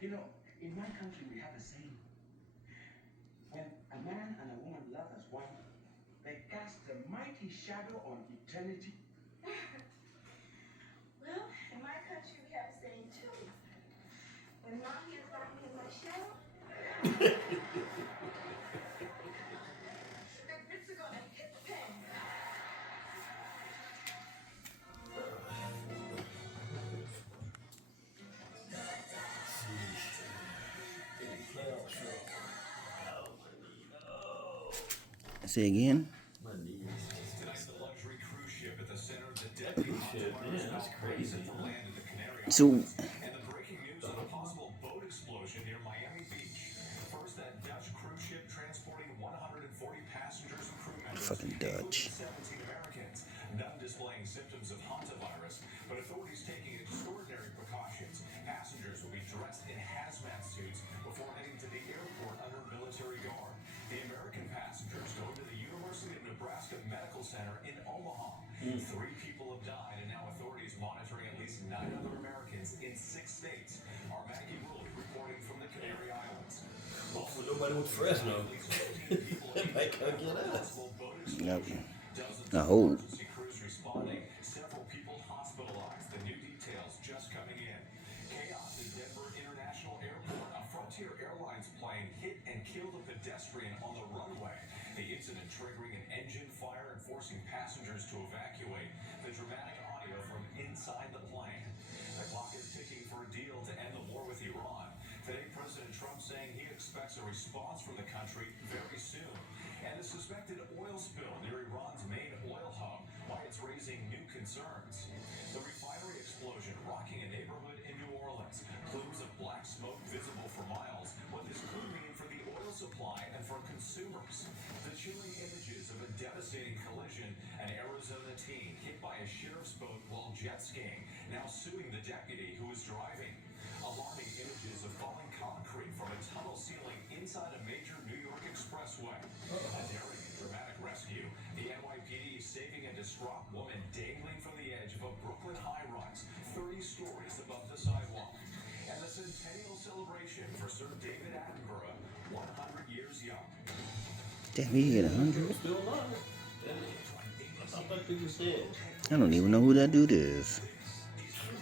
You know, in my country, we have a saying: when a man and a woman love as one, they cast a mighty shadow on eternity. Well, in my country, we have a saying too: when mommy has got me in my shell, the grits are gonna hit the pen. Say again. My knees. Tonight's the luxury cruise ship at the center of the deadly Yeah, that's crazy. to land in the Canary So, Islands, and the breaking news of a possible boat explosion near Miami Beach. First, that Dutch cruise ship transporting 140 passengers and crew members, fucking Dutch. including 17 Americans, none displaying symptoms of hantavirus, but authorities taking extraordinary precautions. Passengers will be dressed in hazmat suits before heading to the airport under military guard. The American passengers go to the University of Nebraska Medical Center in Omaha. 3 people have died, and now authorities monitoring at least 9 other Americans in 6 states. Our Maggie Rulli reporting from the Canary Islands. Hopefully nobody with Fresno. Might come get us. Yep. Dozens I of hope. emergency crews responding. Several people hospitalized. The new details just coming in. Chaos in Denver International Airport. A Frontier Airlines plane hit and killed a pedestrian on the runway. The incident triggering an engine fire and forcing passengers to evacuate. The dramatic audio from inside the plane. The clock is ticking for a deal to end the war with Iran. Today, President Trump saying he expects a response from the country very soon. And the suspected oil spill near Iran's main oil hub, why it's raising new concerns. The refinery explosion rocking a neighborhood in New Orleans. Plumes of black smoke visible for miles. What this could mean for the oil supply and for consumers. The chilling images of a devastating collision. An Arizona teen hit by a sheriff's boat while jet skiing, now suing the deputy who was driving. Alarming images of falling concrete from a tunnel ceiling inside a major New York expressway. A daring and dramatic rescue. The NYPD is saving a distraught woman dangling from the edge of a Brooklyn high-rise, 30 stories above the sidewalk. And the centennial celebration for Sir David Attenborough, 100 years young. Damn, he hit 100. Still alive. I thought people said. I don't even know who that dude is. Thanks for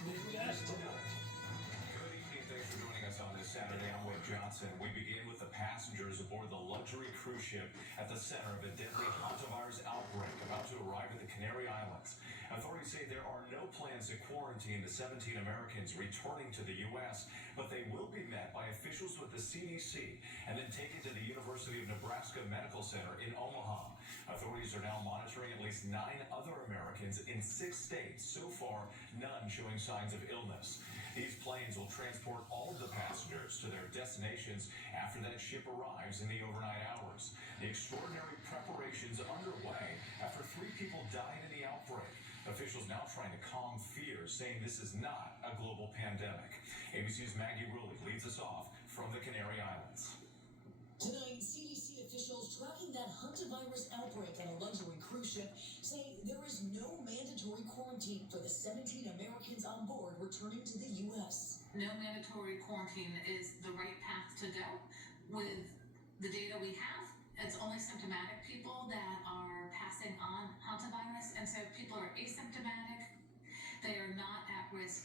joining us on this Saturday. I'm Wade Johnson. We begin with the passengers aboard the luxury cruise ship at the center of a deadly hantavirus outbreak about to arrive at the Canary Islands. Authorities say there are no plans to quarantine the 17 Americans returning to the U.S., but they will be met by officials with the CDC and then taken to the University of Nebraska Medical Center in Omaha. Authorities are now monitoring at least 9 other Americans in 6 states. So far, none showing signs of illness. These planes will transport all of the passengers to their destinations after that ship arrives in the overnight hours. The extraordinary preparations underway after 3 people died in the outbreak. Officials now trying to calm fears, saying this is not a global pandemic. ABC's Maggie Rulli leads us off from the Canary Islands. Tonight, CDC officials tracking that hantavirus outbreak on a luxury cruise ship say there is no mandatory quarantine for the 17 Americans on board returning to the U.S. No mandatory quarantine is the right path to go. With the data we have, it's only symptomatic people that are passing on hantavirus, and so if people are asymptomatic, they are not at risk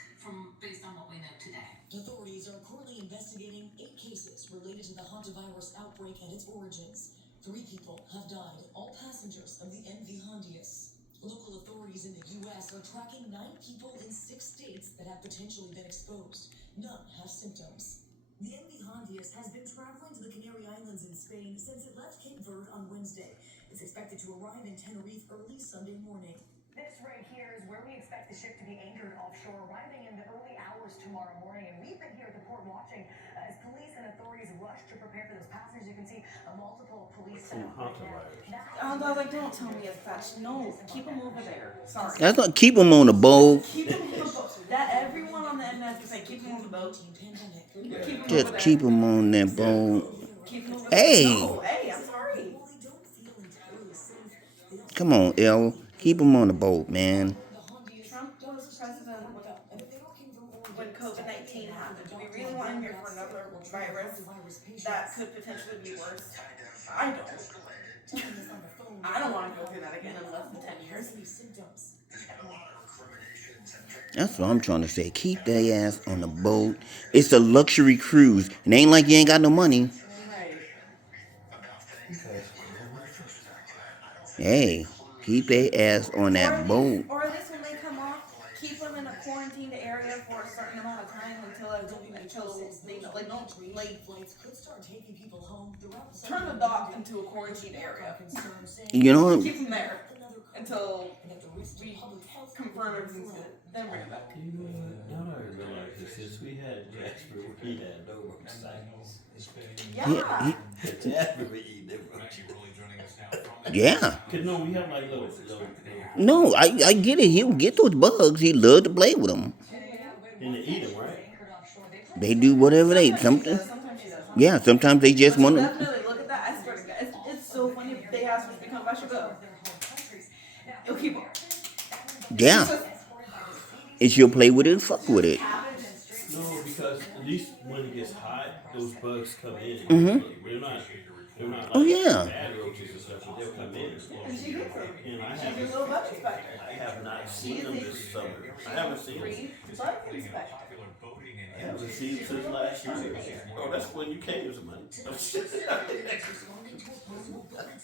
based on what we know today. Authorities are currently investigating 8 cases related to the hantavirus outbreak and its origins. 3 people have died, all passengers of the MV Hondius. Local authorities in the U.S. are tracking 9 people in 6 states that have potentially been exposed. None have symptoms. The MV Hondius has been traveling to the Canary Islands in Spain since it left Cape Verde on Wednesday. It's expected to arrive in Tenerife early Sunday morning. This right here is where we expect the ship to be anchored offshore, arriving in the early hours tomorrow morning. And we've been here at the port watching as police and authorities rush to prepare for those passengers. You can see multiple police set up right now. I was like, don't tell me it's fast. No, keep them over there. Sorry. That's not keep him on the boat. Keep them on the boat. That everyone on the MS can say, keep them on the boat. Keep them Just over keep there. him on that boat. Keep them over Hey. there. No, hey, I'm sorry. Come on, L. Keep him on the boat, man. Trump was president when COVID-19 happened. Do we really want him here for another virus Hantavirus patients. that could potentially be worse. I don't. Telling us on the phone I don't want to go through that again in less than 10 years. any symptoms. That's what I'm trying to say. Keep their ass on the boat. It's a luxury cruise. It ain't like you ain't got no money. Right. Okay. Hey, keep their ass on that boat. Or at least when they come off, keep them in a quarantined area for a certain amount of time until they know, like, don't, like, Flights could start taking people home throughout the turn the dock into a quarantine area. You know what? Keep them there until we confirm everything's good. Then bring it back. You know what? Now that I realize this, since we had Jasper, we had no motorcycles. Yeah. Jasper, we eat them Maggie Rowley joining us now from the Yeah. Cause no, we have like little. No, I get it. He'll get those bugs. He love to play with them. And they eat them, right? They do whatever they something. Sometimes she does. Yeah, sometimes they just But want she'll to. definitely look at that. I swear to God, it's so funny. If they ask us to come back, she'll go. It'll keep her. Yeah. And she'll play with it and fuck with it. No, because at least when it gets hot, those bugs come in. Mhm. They're not like Oh, yeah. bad roaches and stuff, but they'll come in. And she gets them. And I She's your haven't, little bug inspector. I have not seen them this summer. I haven't seen them. Free bug inspector. popular boating I and haven't seen them since last year. Oh, that's when you came to money.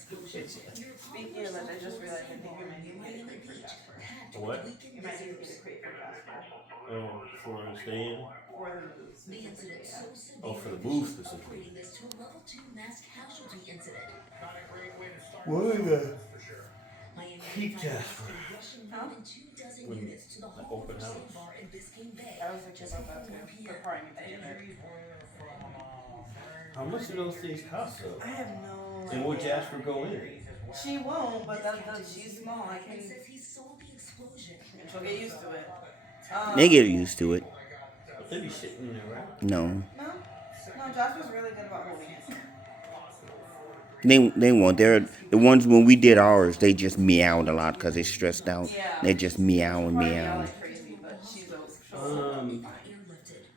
Speaking of that, I just realized I think we might need to get a crate for Jasper. What? You might need to get a crate for Jasper. Oh, for understand. Or the boots. The incident so severe. Oh, for the booth specifically. Upgrading this to a level 2 mass casualty incident. What the? Miami Keep firefighters Jasper. are rushing more than 24 When units to the the Hall open River house. Sandbar in Biscayne Bay. I was thinking about that too. But probably need to get it. How much do those things cost though? I have no And will idea. Jasper go in? She won't, but she's small. I And can. says he saw the explosion. She'll get used to it. They get used to it. But they be shitting in there, right? No. No, Jasper's really good about holding it. They won't. They're the ones when we did ours. They just meowed a lot because they're stressed out. Yeah. They just meow and Probably meow. like crazy, but she's always. Airlifted.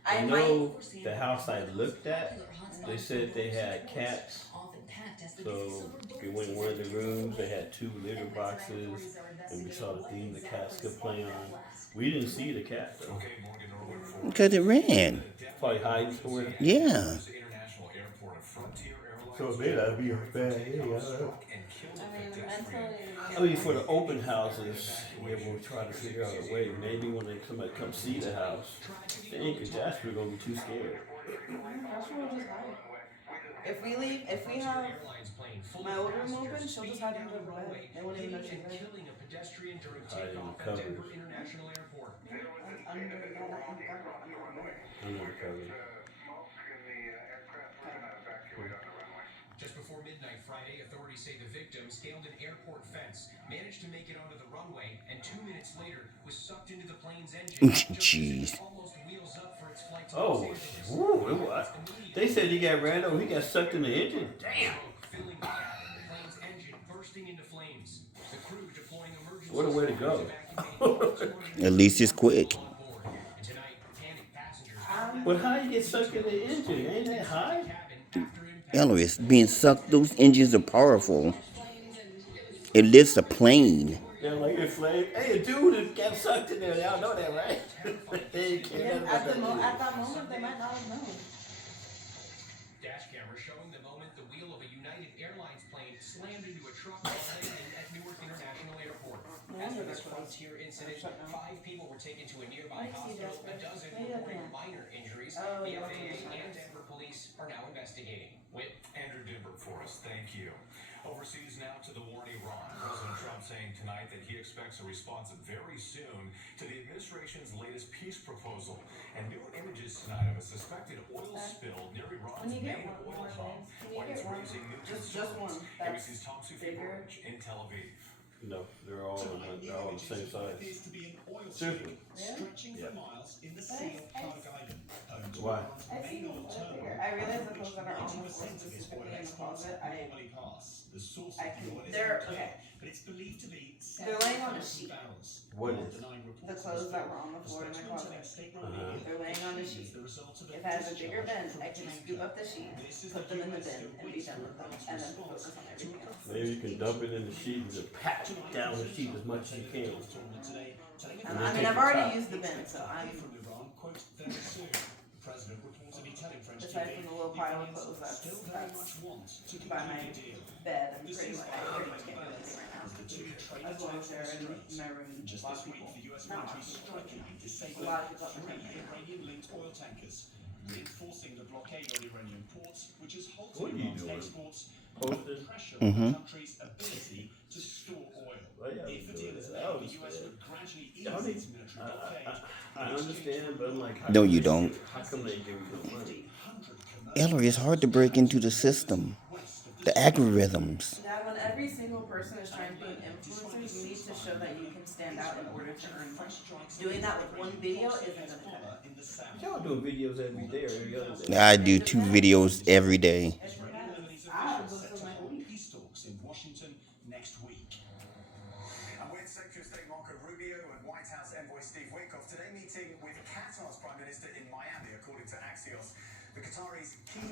I might. know the house I looked at, they said they had cats. Often packed as the So busy summer we boat went in one of the season rooms, they had 2 litter boxes, and we saw the theme the cats could play on. We didn't see the cat though. Okay, Morgan Norwood for Because it ran. Probably hiding somewhere. Yeah. International Airport of Frontier Airlines. So it may not be a bad idea. And killed a pedestrian. I mean, for the open houses, yeah, we'll try to figure out a way. Maybe when somebody comes see the house, they ain't cause Jasper gonna be too scared. Jasper will just hide. If we leave, if we have my old room open, she'll just hide under the bed. They won't even know she's there. Killing a pedestrian during Hiding in takeoff at covers. Denver International Airport. Under the bed, not in the cover, under the bed. Under the cover. Just before midnight Friday, authorities say the victim scaled an airport fence, managed to make it onto the runway, and 2 minutes later was sucked into the plane's engine. Jeez. Almost wheels up for its flight to Oh, Los Angeles. woo, it was. They said he got ran over. He got sucked in the engine. Damn. Filling the cabin, the plane's engine bursting into flames. The crew deploying emergency What a way to go. evacuating At least it's quick. on board. And tonight, panicked passengers But how you get sucked in the engine? Ain't that high? cabin after impact. Elvis, being sucked, those engines are powerful. It lifts a plane. Yeah, like a flame. Hey, a dude that got sucked in there. Y'all know that, right? They ain't care Yeah, about at that. that moment, they might not have known. Dash camera showing the moment the wheel of a United Airlines plane slammed into a truck while landing at Newark International Airport. After this Frontier incident, 5 people were taken to a nearby hospital, a dozen reporting minor injuries. The FAA and Denver police are now investigating. Whit. Andrew Dimber for us, thank you. Overseas now to the war in Iran. President Trump saying tonight that he expects a response very soon to the administration's latest peace proposal. And new images tonight of a suspected oil spill near Iran's When you get main one oil of hub. those, can you Why it's get one? raising new Just concerns. one that's ABC's Tom Sufi bigger. in Tel Aviv. No, they're all the same size. Seriously? Yeah. Why? I see them bigger. I realize the clothes that are on the floor specifically in the closet. They're okay. but it's believed to be They're laying on a sheet. barrels. What is? The clothes that were on the floor in my closet. They're laying on a sheet. If I have a bigger bin, I can scoop up the sheet, put them in the bin, and be done with them, and then focus on everything else. Maybe you can dump it in the sheet and just pat down the sheet as much as you can. I mean, I've already used the bin, so I'm. Aside from the little pile of clothes that's by my bed, I'm pretty much can't do anything right now. As long as they're in my room, a lot of people. Not a lot of people. A lot of people have been Iranian-linked oil tankers, reinforcing the blockade on Iranian ports, which is What are halting you Iran's doing? exports, Posted? pressure on the country's ability to store oil. Well, yeah, If a deal is I made, the understand. US would gradually ease I mean, its military blockade. I understand, but I'm like, No, you don't. how come they give you no money? Ellery, it's hard to break into the system. The algorithms. Dad, when every single person is trying to be an influencer, you need to show that you can stand out in order to earn money. Doing that with one video isn't gonna cut it. Y'all doing videos every day or every other day? I do 2 videos every day. It depends. I was for my week. Peace talks in Washington next week. And with Secretary of State Marco Rubio and White House envoy Steve Witkoff today meeting with Qatar's Prime Minister in Miami, according to Axios. The Qataris' key